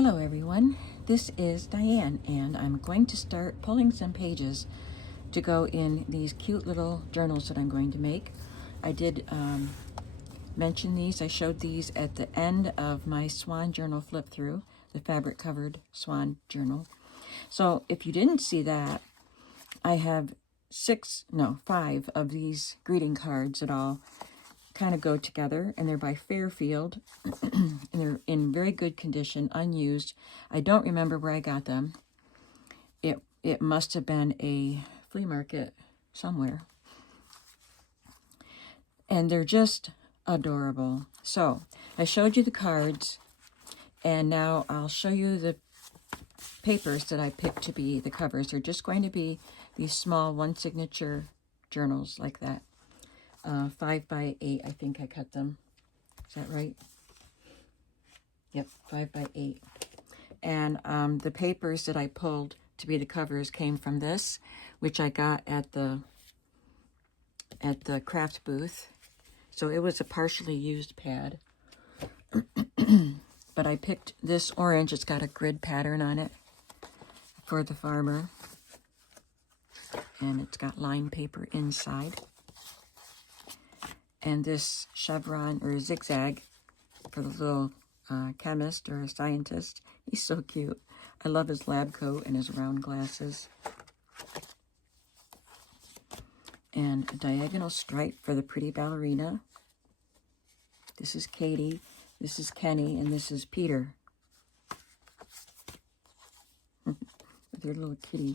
Hello everyone, this is Diane and I'm going to start pulling some pages to go in these cute little journals that I'm going to make. I did mention these. I showed these at the end of my swan journal flip through, the fabric covered swan journal. So if you didn't see that, I have 5 of these greeting cards that all kind of go together, and they're by Fairfield and they're in very good condition, unused. I don't remember where I got them. It must have been a flea market somewhere, and they're just adorable. So I showed you the cards, and now I'll show you the papers that I picked to be the covers. They're just going to be these small one signature journals like that. 5 by 8, I think I cut them. Is that right? Yep, 5 by 8. And the papers that I pulled to be the covers came from this, which I got at the craft booth. So it was a partially used pad. But I picked this orange. It's got a grid pattern on it for the farmer. And it's got lined paper inside. And this chevron or zigzag for the little chemist or scientist. He's so cute. I love his lab coat and his round glasses. And a diagonal stripe for the pretty ballerina. This is Katie, this is Kenny, and this is Peter. With their little kitty.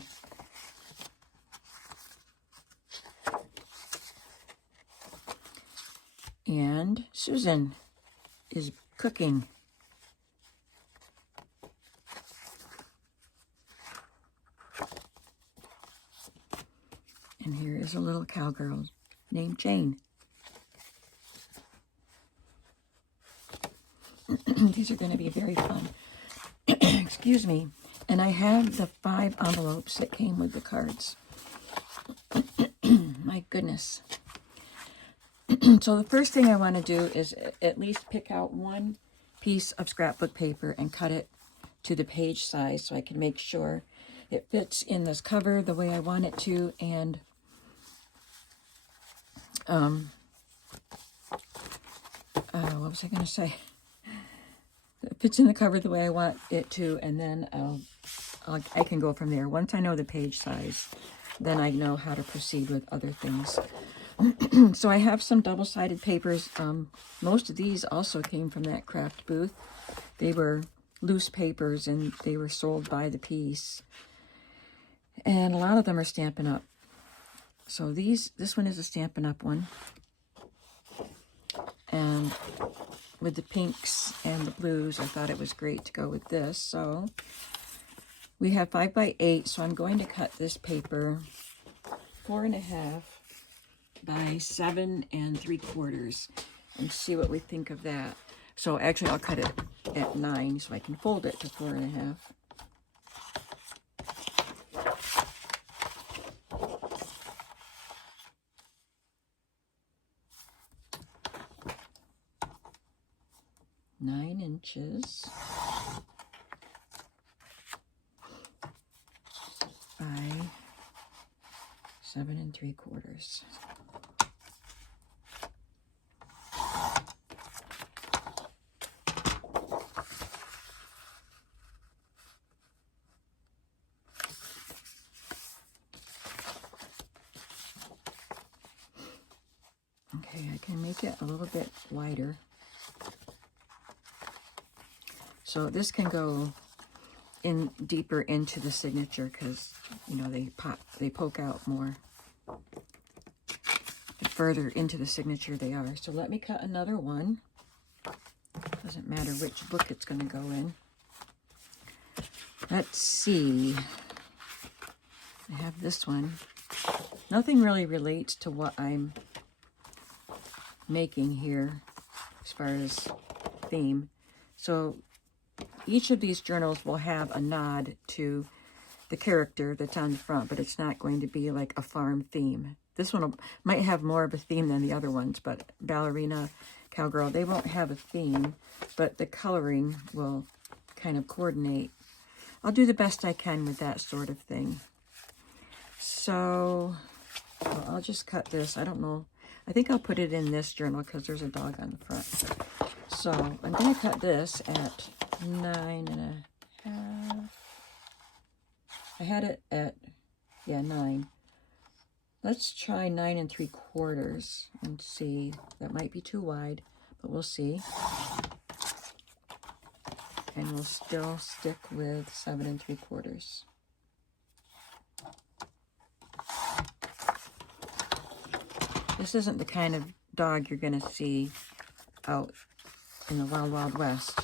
And Susan is cooking. And here is a little cowgirl named Jane. These are going to be very fun. Excuse me. And I have the 5 envelopes that came with the cards. My goodness. So the first thing I want to do is at least pick out one piece of scrapbook paper and cut it to the page size so I can make sure it fits in this cover the way I want it to, and what was I going to say? It fits in the cover the way I want it to, and then I can go from there. Once I know the page size, then I know how to proceed with other things. So I have some double-sided papers. Most of these also came from that craft booth. They were loose papers and they were sold by the piece. And a lot of them are Stampin' Up. So this one is a Stampin' Up one. And with the pinks and the blues, I thought it was great to go with this. So we have 5 by 8, so I'm going to cut this paper 4.5 by 7 3/4 and see what we think of that. So actually I'll cut it at 9 so I can fold it to 4.5. Nine inches by 7 3/4. Okay, I can make it a little bit wider. So this can go in deeper into the signature because, you know, they poke out more. The further into the signature they are. So let me cut another one. Doesn't matter which book it's going to go in. Let's see. I have this one. Nothing really relates to what I'm making here as far as theme. So each of these journals will have a nod to the character that's on the front, but it's not going to be like a farm theme. This one might have more of a theme than the other ones, but ballerina, cowgirl, they won't have a theme, but the coloring will kind of coordinate. I'll do the best I can with that sort of thing. So well, I'll just cut this. I don't know. I think I'll put it in this journal because there's a dog on the front. So I'm going to cut this at 9.5. I had it at, yeah, 9. Let's try 9 3/4 and see. That might be too wide, but we'll see. And we'll still stick with 7 3/4. This isn't the kind of dog you're going to see out in the Wild Wild West.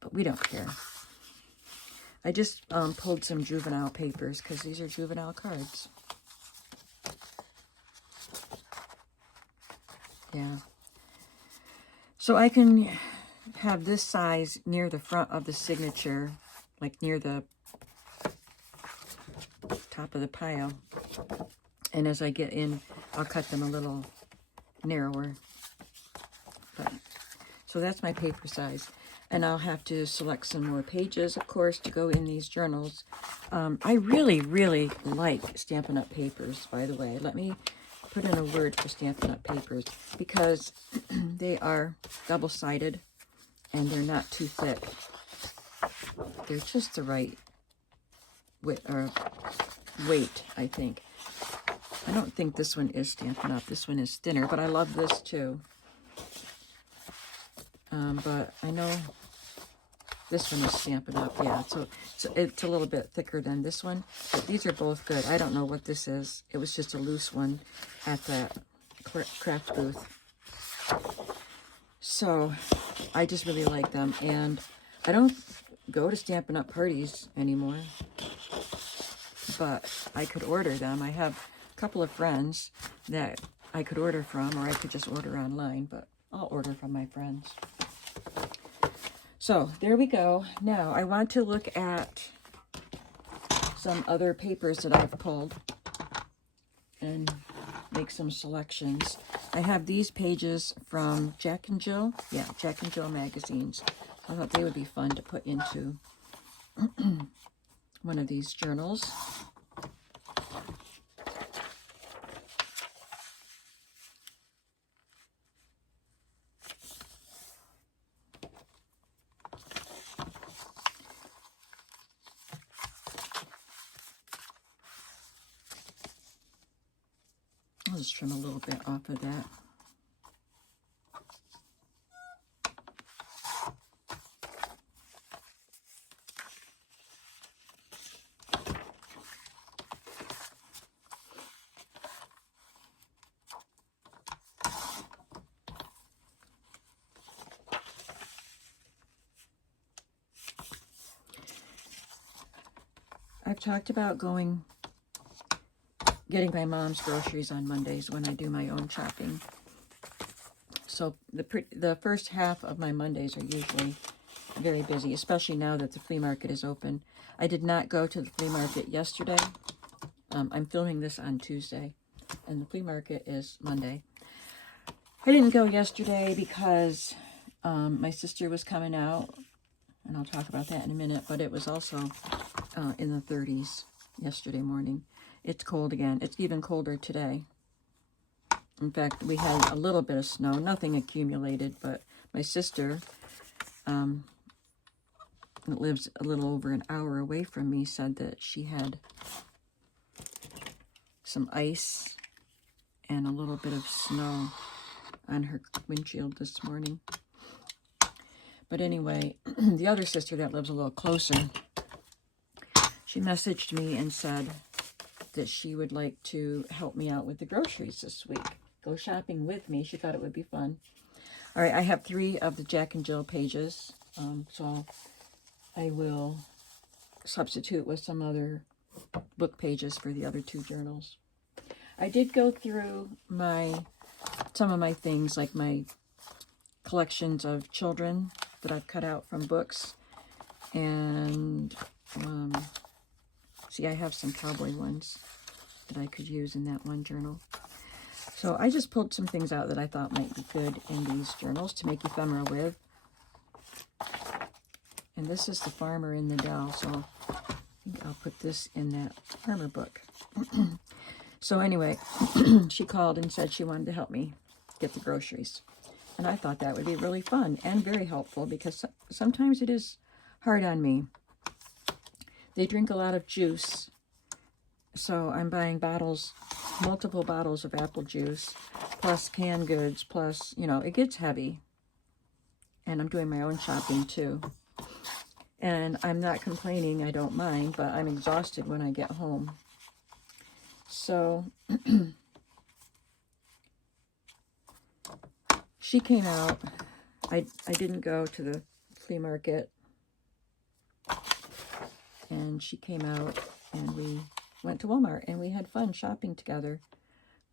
But we don't care. I just pulled some juvenile papers because these are juvenile cards. Yeah. So I can have this size near the front of the signature, like near the top of the pile. And as I get in, I'll cut them a little narrower. But, so that's my paper size. And I'll have to select some more pages, of course, to go in these journals. I really, really like Stampin' Up! Papers, by the way. Let me put in a word for Stampin' Up! Papers, because they are double-sided and they're not too thick. They're just the right weight, I think. I don't think this one is Stampin' Up! This one is thinner, but I love this too. But I know this one is Stampin' Up! Yeah, so it's a little bit thicker than this one. But these are both good. I don't know what this is. It was just a loose one at that craft booth. So I just really like them. And I don't go to Stampin' Up! Parties anymore. But I could order them. I have a couple of friends that I could order from, or I could just order online, but I'll order from my friends. So there we go. Now I want to look at some other papers that I've pulled and make some selections. I have these pages from Jack and Jill. Yeah, Jack and Jill magazines. I thought they would be fun to put into one of these journals. I'll just trim a little bit off of that. I've talked about getting my mom's groceries on Mondays when I do my own shopping. So the first half of my Mondays are usually very busy, especially now that the flea market is open. I did not go to the flea market yesterday. I'm filming this on Tuesday, and the flea market is Monday. I didn't go yesterday because my sister was coming out, and I'll talk about that in a minute, but it was also in the 30s yesterday morning. It's cold again. It's even colder today. In fact, we had a little bit of snow, nothing accumulated, but my sister, that lives a little over an hour away from me, said that she had some ice and a little bit of snow on her windshield this morning. But anyway, the other sister that lives a little closer, she messaged me and said that she would like to help me out with the groceries this week. Go shopping with me. She thought it would be fun. All right, I have 3 of the Jack and Jill pages, so I will substitute with some other book pages for the other 2 journals. I did go through some of my things, like my collections of children that I've cut out from books, and see, I have some cowboy ones that I could use in that one journal. So I just pulled some things out that I thought might be good in these journals to make ephemera with. And this is The Farmer in the Dell, so I think I'll put this in that farmer book. So anyway, she called and said she wanted to help me get the groceries. And I thought that would be really fun and very helpful, because sometimes it is hard on me. They drink a lot of juice, so I'm buying bottles, multiple bottles of apple juice, plus canned goods, plus, you know, it gets heavy. And I'm doing my own shopping too. And I'm not complaining, I don't mind, but I'm exhausted when I get home. So she came out. I didn't go to the flea market. And she came out and we went to Walmart and we had fun shopping together.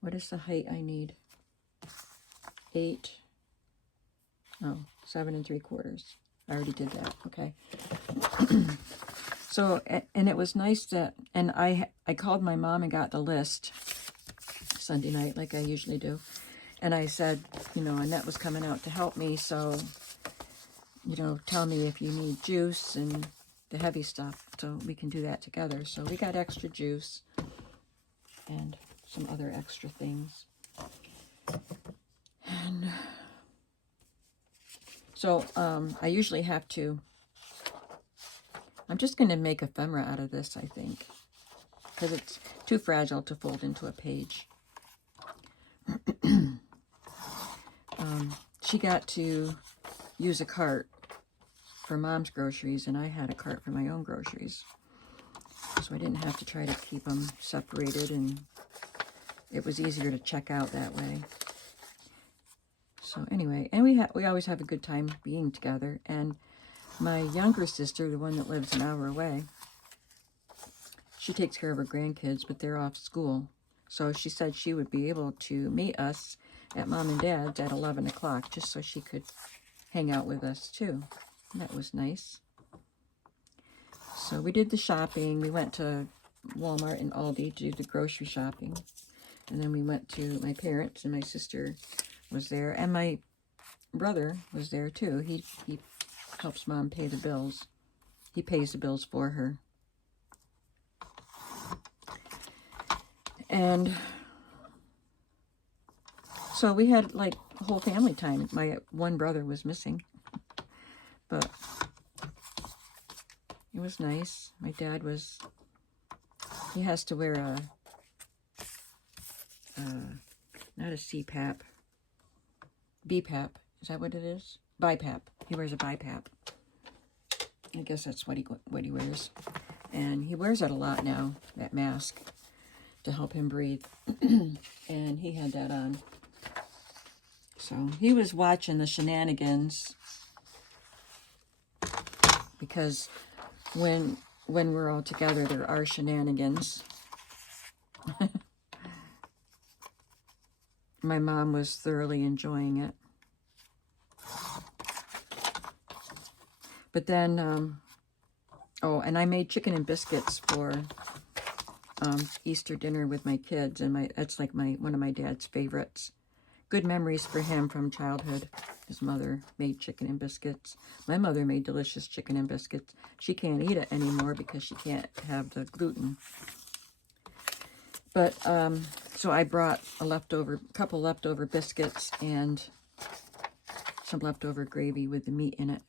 What is the height I need? 7 3/4. I already did that, okay. So, and it was nice that, and I called my mom and got the list Sunday night, like I usually do. And I said, you know, Annette was coming out to help me, so, you know, tell me if you need juice and the heavy stuff, so we can do that together. So we got extra juice and some other extra things. And so I usually have to, I'm just going to make ephemera out of this, I think, because it's too fragile to fold into a page. She got to use a cart for Mom's groceries, and I had a cart for my own groceries. So I didn't have to try to keep them separated, and it was easier to check out that way. So anyway, and we always have a good time being together. And my younger sister, the one that lives an hour away, she takes care of her grandkids, but they're off school. So she said she would be able to meet us at Mom and Dad's at 11 o'clock, just so she could hang out with us too. And that was nice. So we did the shopping. We went to Walmart and Aldi to do the grocery shopping. And then we went to my parents, and my sister was there. And my brother was there too. He helps Mom pay the bills. He pays the bills for her. And so we had like a whole family time. My one brother was missing, but it was nice. My dad was, he has to wear a, not a CPAP, BPAP. Is that what it is? BiPAP. He wears a BiPAP. I guess that's what he wears. And he wears it a lot now, that mask, to help him breathe. And he had that on. So he was watching the shenanigans, because when we're all together, there are shenanigans. My mom was thoroughly enjoying it. But then, oh, and I made chicken and biscuits for Easter dinner with my kids, and that's like one of my dad's favorites. Good memories for him from childhood. His mother made chicken and biscuits. My mother made delicious chicken and biscuits. She can't eat it anymore because she can't have the gluten. But, so I brought a couple leftover biscuits and some leftover gravy with the meat in it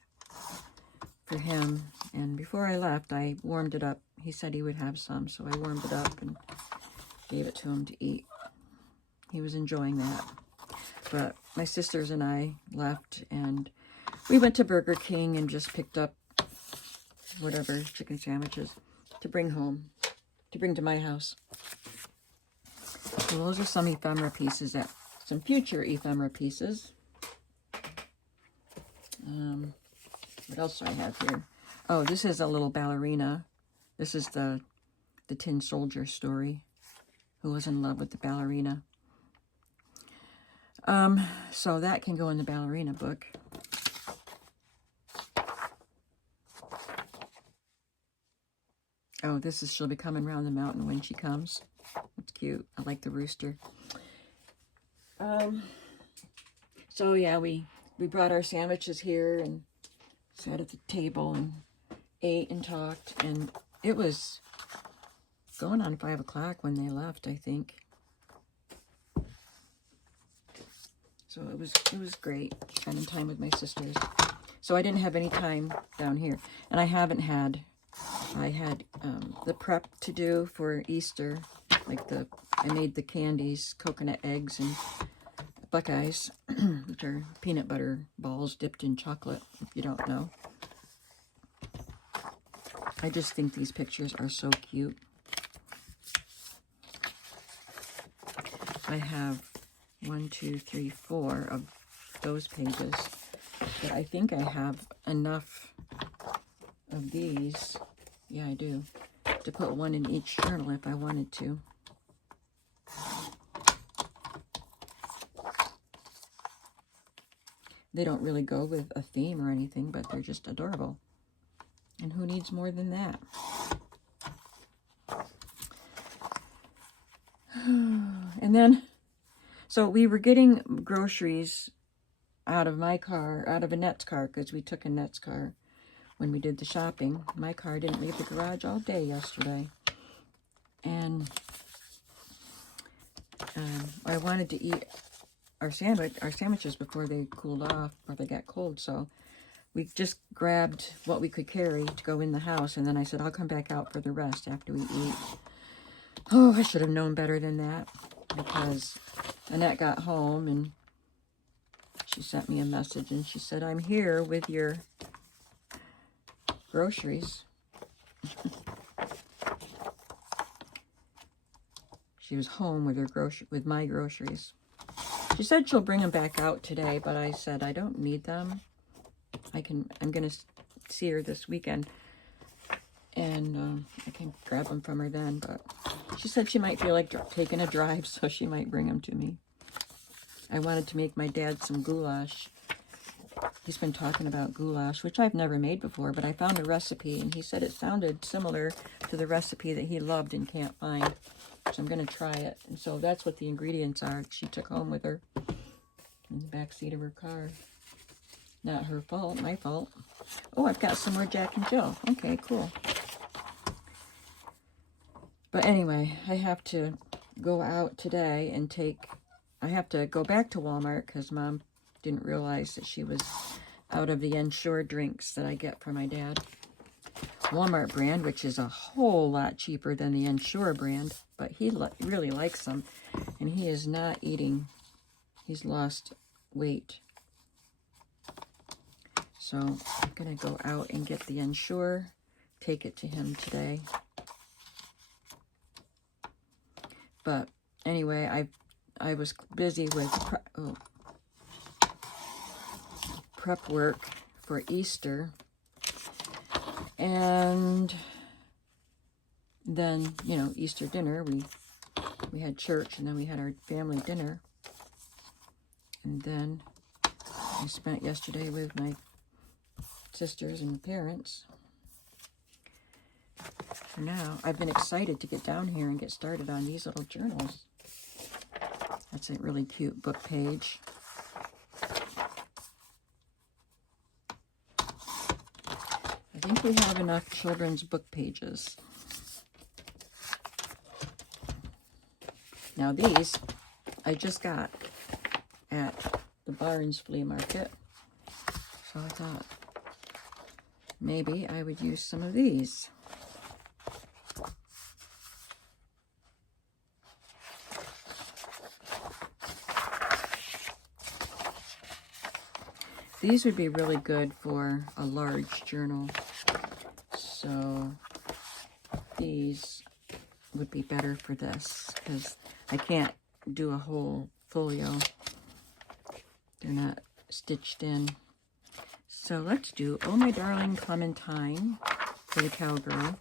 for him. And before I left, I warmed it up. He said he would have some, so I warmed it up and gave it to him to eat. He was enjoying that. But my sisters and I left, and we went to Burger King and just picked up whatever chicken sandwiches to bring home, to bring to my house. So those are some ephemera pieces, some future ephemera pieces. What else do I have here? Oh, this is a little ballerina. This is the tin soldier story, who was in love with the ballerina. So that can go in the ballerina book. Oh, this is She'll Be Coming Round the Mountain When She Comes. It's cute. I like the rooster. So yeah, we brought our sandwiches here, and sat at the table and ate and talked, and it was going on 5 o'clock when they left, I think. So it was great spending time with my sisters. So I didn't have any time down here, and I had the prep to do for Easter, like I made the candies, coconut eggs and Buckeyes, which are peanut butter balls dipped in chocolate, if you don't know. I just think these pictures are so cute. I have 1, 2, 3, 4 of those pages, but I think I have enough of these, yeah I do, to put one in each journal if I wanted to. They don't really go with a theme or anything, but they're just adorable. And who needs more than that? And then, so we were getting groceries out of my car, out of Annette's car, because we took Annette's car when we did the shopping. My car didn't leave the garage all day yesterday. And I wanted to eat our sandwiches before they cooled off, or they got cold, so we just grabbed what we could carry to go in the house, and then I said, I'll come back out for the rest after we eat. Oh, I should have known better than that, because Annette got home, and she sent me a message, and she said, I'm here with your groceries. She was home with my groceries. She said she'll bring them back out today, but I said I don't need them. I'm gonna see her this weekend, and I can grab them from her then. But she said she might feel like taking a drive, so she might bring them to me. I wanted to make my dad some goulash. He's been talking about goulash, which I've never made before, but I found a recipe, and he said it sounded similar to the recipe that he loved and can't find. So I'm going to try it. And so that's what the ingredients are. She took home with her in the back seat of her car. Not her fault, my fault. Oh, I've got some more Jack and Jill. Okay, cool. But anyway, I have to go out today and I have to go back to Walmart because Mom didn't realize that she was out of the Ensure drinks that I get for my dad. Walmart brand, which is a whole lot cheaper than the Ensure brand, but he really likes them, and he is not eating. He's lost weight. So I'm going to go out and get the Ensure, take it to him today. But anyway, I was busy with prep work for Easter. And then, you know, Easter dinner, we had church, and then we had our family dinner. And then I spent yesterday with my sisters and parents. For now, I've been excited to get down here and get started on these little journals. That's a really cute book page. I think we have enough children's book pages. Now these I just got at the Barnes flea market. So I thought maybe I would use some of these. These would be really good for a large journal. So these would be better for this because I can't do a whole folio. They're not stitched in. So let's do Oh My Darling Clementine for the cowgirl.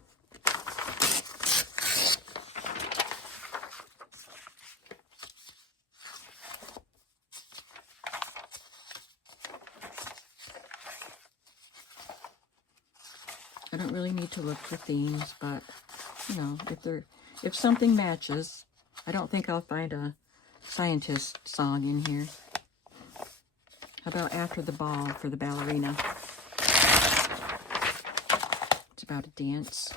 I don't really need to look for themes, but you know, if something matches, I don't think I'll find a scientist song in here. How about After the Ball for the ballerina? It's about a dance.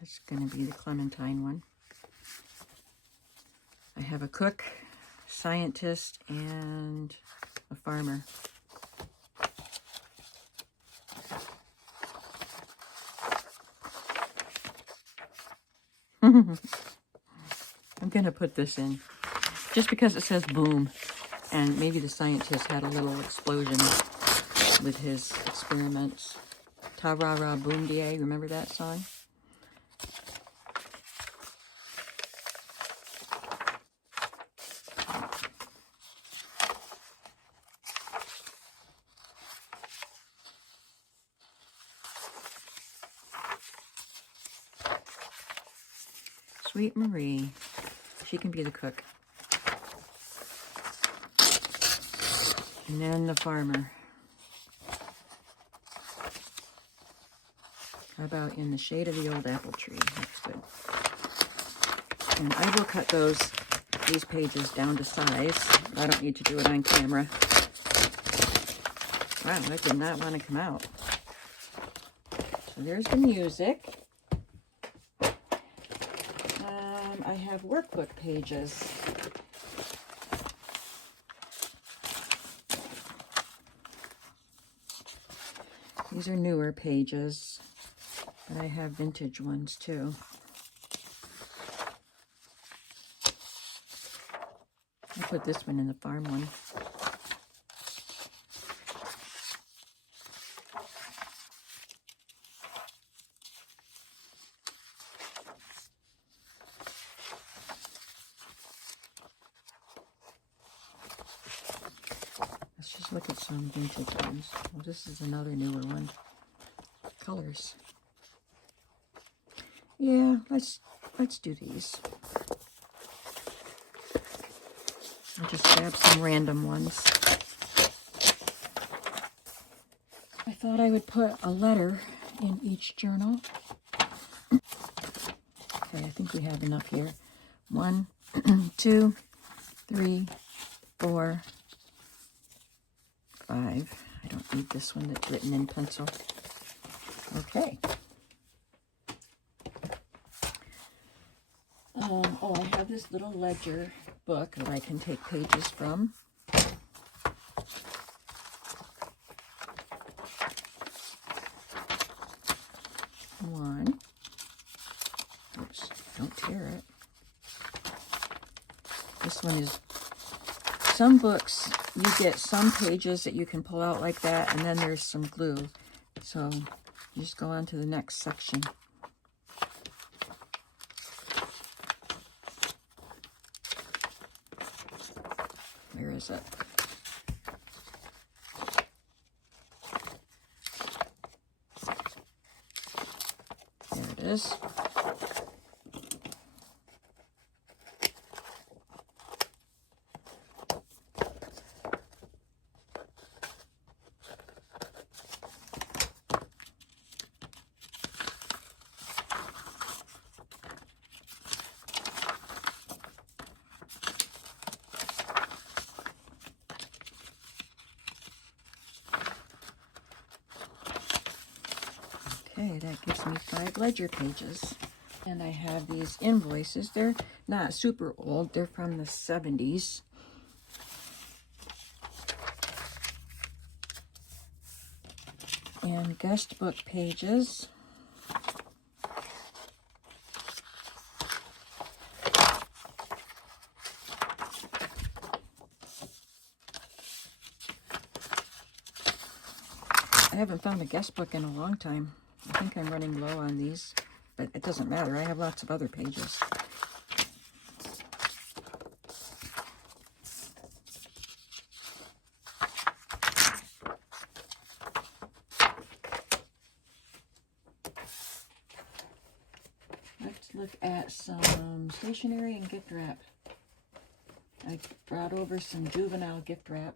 That's going to be the Clementine one. I have a cook, scientist, and a farmer. I'm going to put this in just because it says boom, and maybe the scientist had a little explosion with his experiments. Ta-ra-ra boom da, remember that song? Sweet Marie, she can be the cook. And then the farmer. How about in the shade of the old apple tree? That's good. And I will cut these pages down to size. I don't need to do it on camera. Wow, that did not want to come out. So there's the music. I have workbook pages. These are newer pages, but I have vintage ones too. I put this one in the farm one. Let's just look at some vintage ones. Well, this is another newer one. Colors. Yeah, let's do these. I'll just grab some random ones. I thought I would put a letter in each journal. Okay, I think we have enough here. 1, 2, 3, 4, 5. I don't need this one that's written in pencil. Okay. Oh, I have this little ledger book that I can take pages from. One. Oops, don't tear it. This one is, some books, you get some pages that you can pull out like that, and then there's some glue. So you just go on to the next section. Where is it? There it is. Okay, that gives me 5 ledger pages. And I have these invoices. They're not super old. They're from the 70s. And guest book pages. I haven't found a guest book in a long time. I think I'm running low on these, but it doesn't matter. I have lots of other pages. Let's look at some stationery and gift wrap. I brought over some juvenile gift wrap.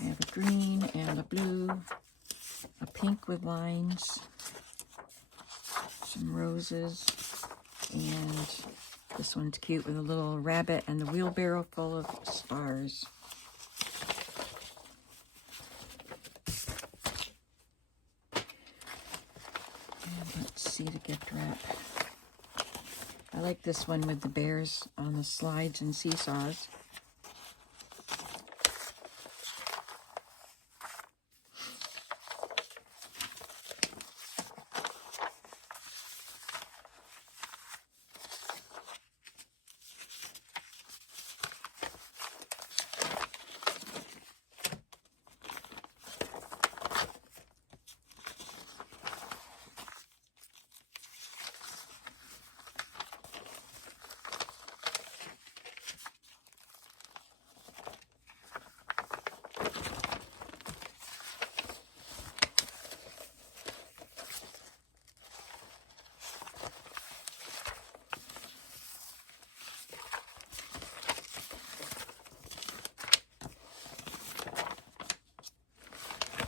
I have a green and a blue pink with lines, some roses, and this one's cute with a little rabbit and the wheelbarrow full of stars. And let's see the gift wrap. I like this one with the bears on the slides and seesaws.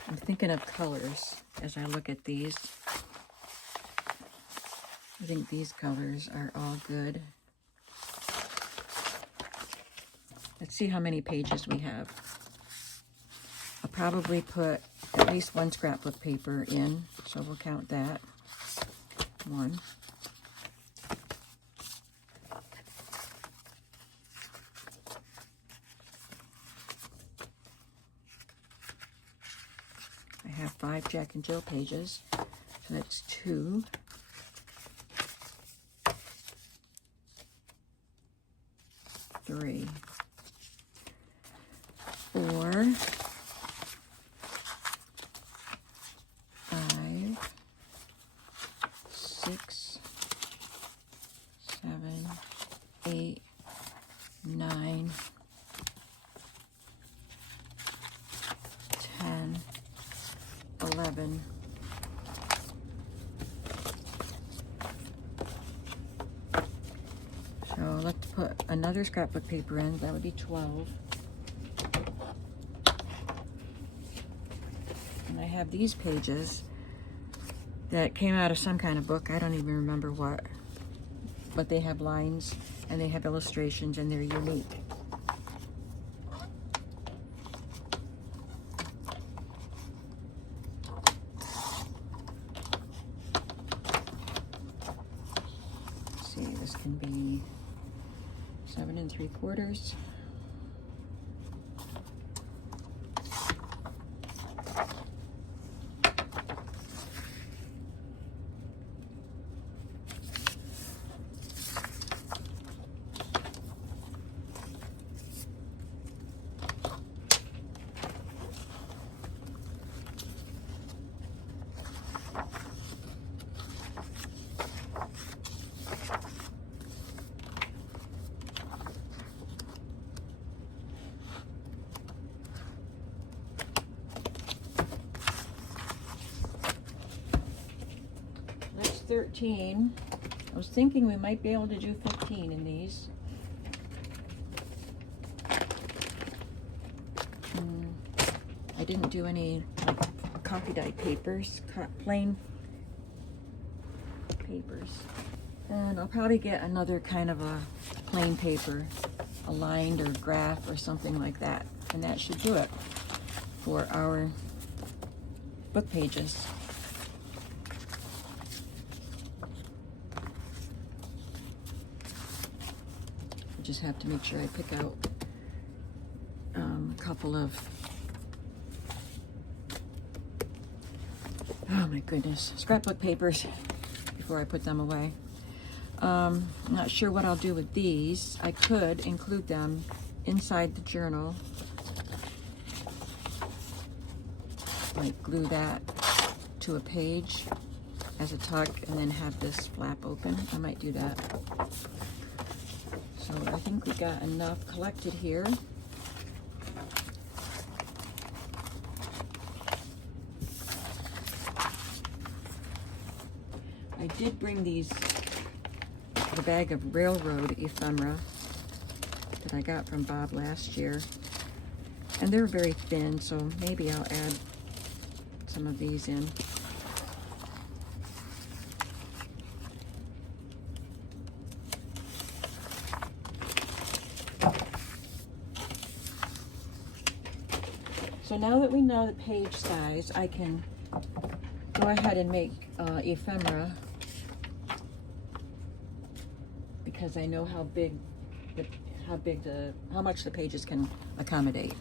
I'm thinking of colors as I look at these. I think these colors are all good. Let's see how many pages we have. I'll probably put at least one scrapbook paper in, so we'll count that. One. I have 5 Jack and Jill pages, so that's 2. 3, 4, 5, 6, 7, 8, 9, 10, 11, 12. Let's put another scrapbook paper in. That would be 12. And I have these pages that came out of some kind of book. I don't even remember what. But they have lines and they have illustrations and they're unique. Let's see, this can be 7 3/4. That's 13. I was thinking we might be able to do 15 in these. I didn't do any coffee dye papers, plain papers. And I'll probably get another kind of a plain paper, a lined or graph or something like that. And that should do it for our book pages. I just have to make sure I pick out a couple of, oh my goodness, scrapbook papers before I put them away. I'm not sure what I'll do with these. I could include them inside the journal, like glue that to a page as a tuck and then have this flap open. I might do that. So I think we got enough collected here. I did bring the bag of railroad ephemera that I got from Bob last year. And they're very thin, so maybe I'll add some of these in. So now that we know the page size, I can go ahead and make ephemera, because I know how much the pages can accommodate.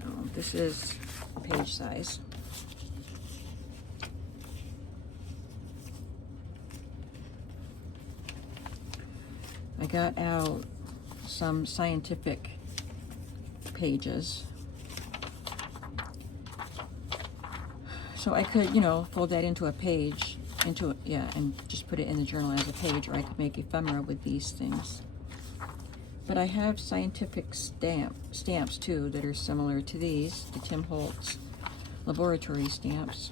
So this is page size. I got out some scientific pages, so I could, you know, fold that into a page, and just put it in the journal as a page, or I could make ephemera with these things. But I have scientific stamps too that are similar to these, the Tim Holtz laboratory stamps.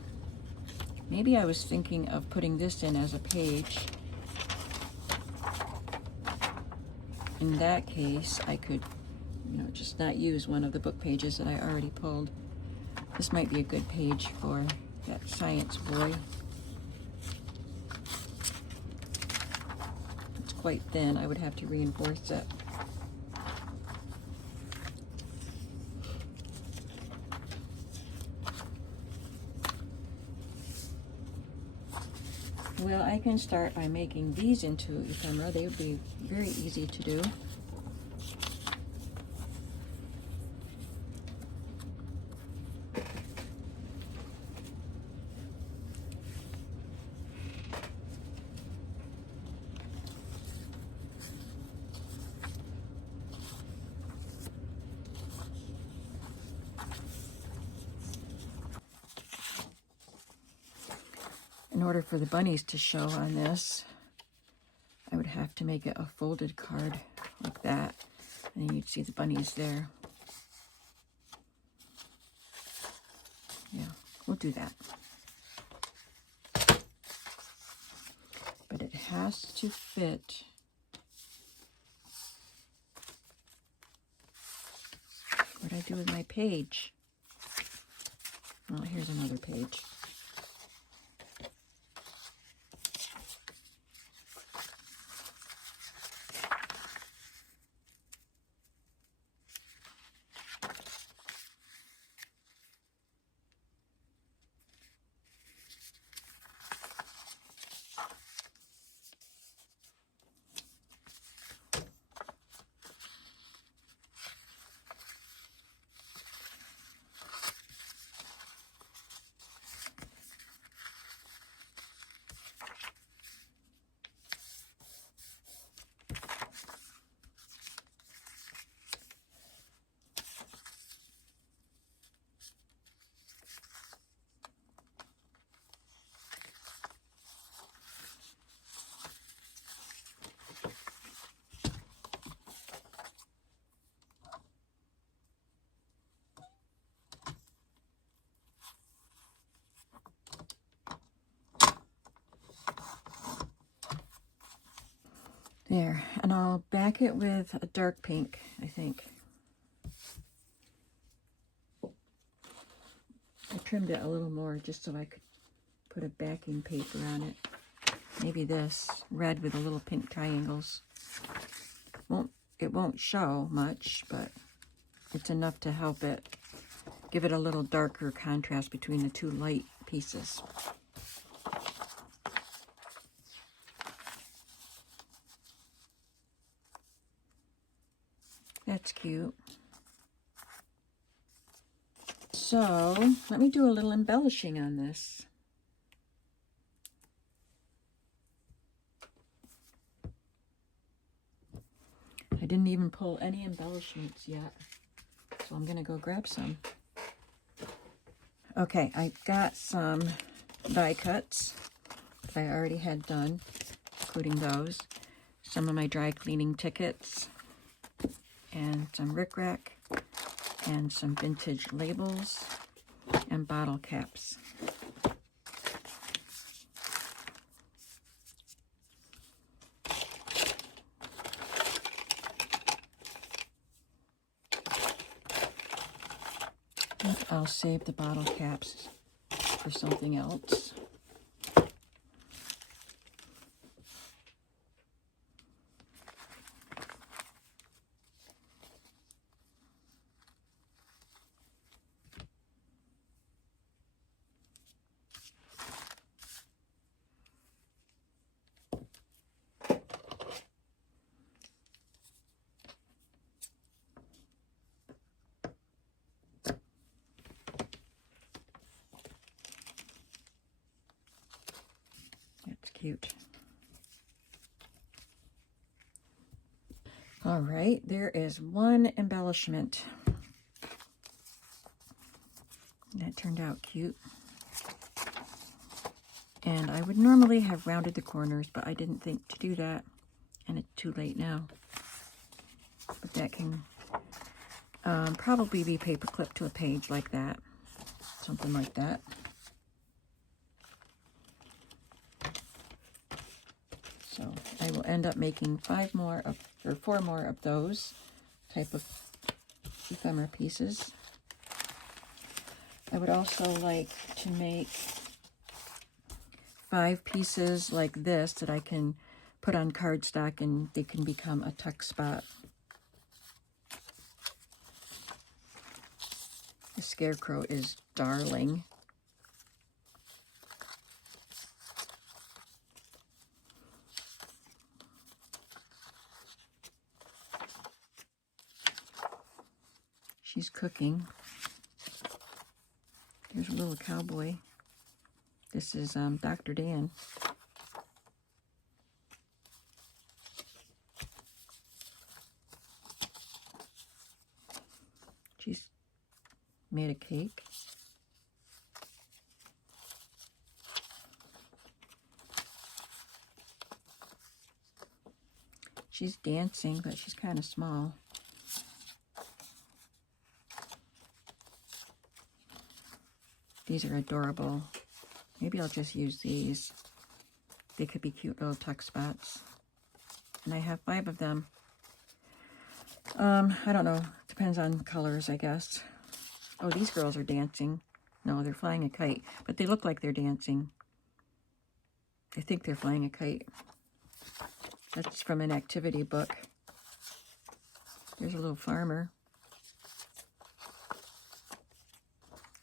Maybe I was thinking of putting this in as a page. In that case, I could, you know, just not use one of the book pages that I already pulled. This might be a good page for that science boy. It's quite thin. I would have to reinforce it. Well, I can start by making these into ephemera. They would be very easy to do. In order for the bunnies to show on this, I would have to make it a folded card like that, and then you'd see the bunnies there. Yeah, we'll do that. But it has to fit. What did I do with my page? Oh, here's another page. There, and I'll back it with a dark pink, I think. I trimmed it a little more just so I could put a backing paper on it. Maybe this red with the little pink triangles. It won't show much, but it's enough to help it give it a little darker contrast between the two light pieces. That's cute. So let me do a little embellishing on this. I didn't even pull any embellishments yet, so I'm gonna go grab some. Okay, I got some die cuts that I already had done, including those. Some of my dry cleaning tickets, and some rickrack, and some vintage labels, and bottle caps. I'll save the bottle caps for something else. That's cute. All right, there is one embellishment. That turned out cute. And I would normally have rounded the corners, but I didn't think to do that. And it's too late now. But that can probably be paper clipped to a page like that. Something like that. So I will end up making 4 more of those type of ephemera pieces. I would also like to make 5 pieces like this that I can put on cardstock and they can become a tuck spot. The scarecrow is darling. She's cooking. There's a little cowboy. This is Dr. Dan. She's made a cake. She's dancing, but she's kind of small. These are adorable. Maybe I'll just use these. They could be cute little tuck spots. And I have 5 of them. I don't know. Depends on colors, I guess. Oh, these girls are dancing. No, they're flying a kite. But they look like they're dancing. I think they're flying a kite. That's from an activity book. There's a little farmer.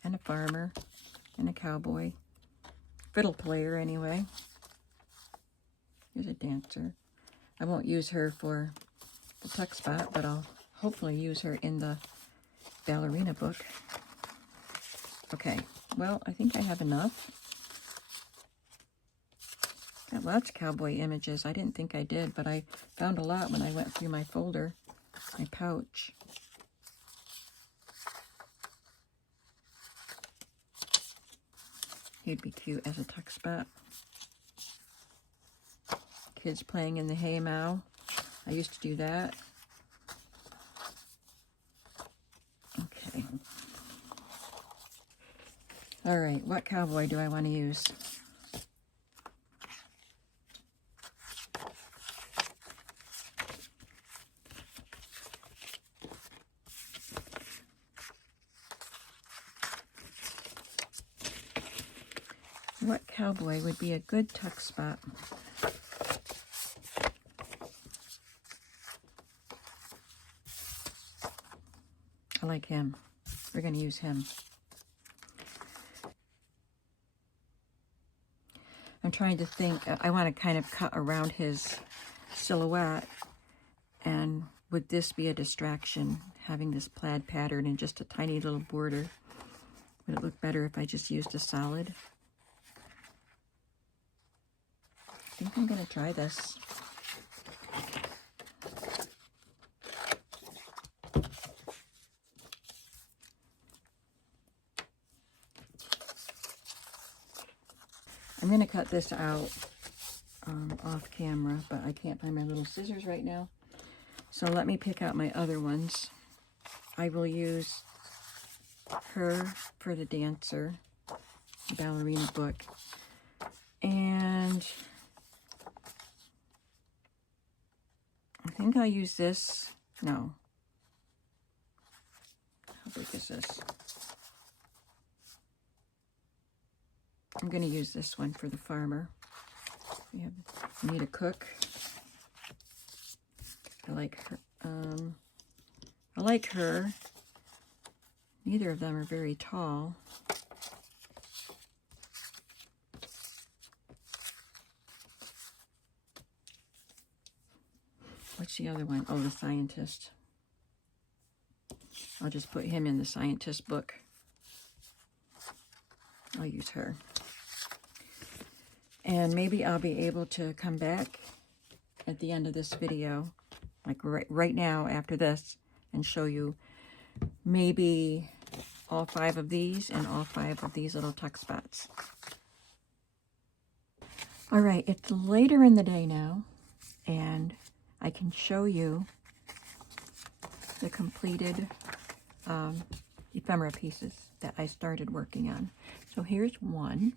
And a farmer. And a cowboy. Fiddle player, anyway. Here's a dancer. I won't use her for the tuck spot, but I'll hopefully use her in the ballerina book. Okay, well, I think I have enough. Got lots of cowboy images. I didn't think I did, but I found a lot when I went through my folder, my pouch. He'd be cute as a tuck spot. Kids playing in the haymow. I used to do that. Okay. All right, what cowboy do I want to use? What cowboy would be a good tuck spot? I like him. We're going to use him. I'm trying to think. I want to kind of cut around his silhouette. And would this be a distraction, having this plaid pattern and just a tiny little border? Would it look better if I just used a solid? I think I'm going to try this. I'm going to cut this out off camera, but I can't find my little scissors right now. So let me pick out my other ones. I will use her for the dancer, the ballerina book. And I think I'll use this. No. How big is this? I'm going to use this one for the farmer. We need a cook. I like her. I like her. Neither of them are very tall. What's the other one? Oh, the scientist. I'll just put him in the scientist book. I'll use her. And maybe I'll be able to come back at the end of this video, like right now after this, and show you maybe all 5 of these and all 5 of these little tuck spots. All right, it's later in the day now, and I can show you the completed ephemera pieces that I started working on. So here's one.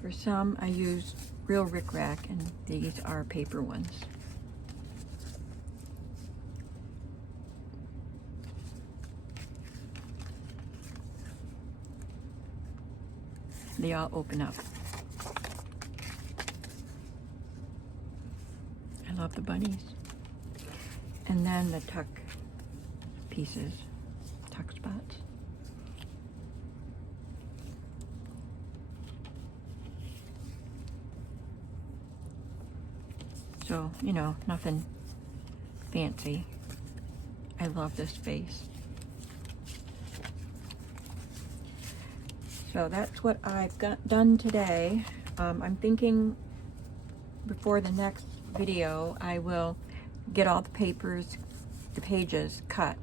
For some, I used real rickrack, and these are paper ones. They all open up. I love the bunnies. And then the tuck pieces, tuck spots. So, you know, nothing fancy. I love this face. So that's what I've done today. I'm thinking before the next video, I will get all the papers, the pages cut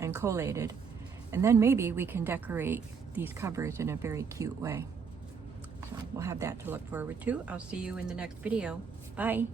and collated, and then maybe we can decorate these covers in a very cute way. So we'll have that to look forward to. I'll see you in the next video. Bye.